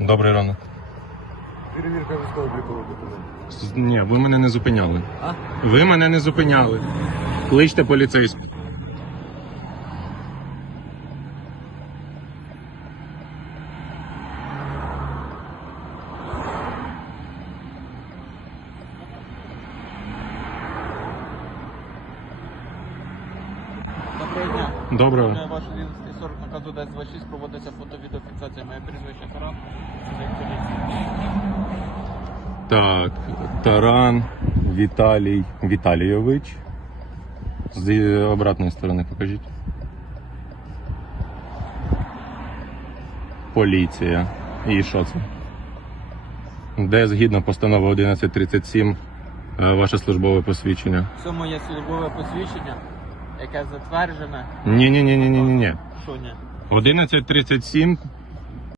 Добрий ранок. Перевірка військово-облікових документів. Ні, ви мене не зупиняли. А? Ви мене не зупиняли. Кличте поліцейську. Доброго Ваш 1140 наказу ДС-26 проводиться фото-відеофіксація. Моє прізвище Таран. Так, Таран Віталій Віталійович. З е, обратної сторони покажіть. Поліція. І що це? Де згідно постанови 1137 е, ваше службове посвідчення? Це моє службове посвідчення, яке затверджене. Ні, ні, ні, ні, ні, ні, ні. Що ні? 1137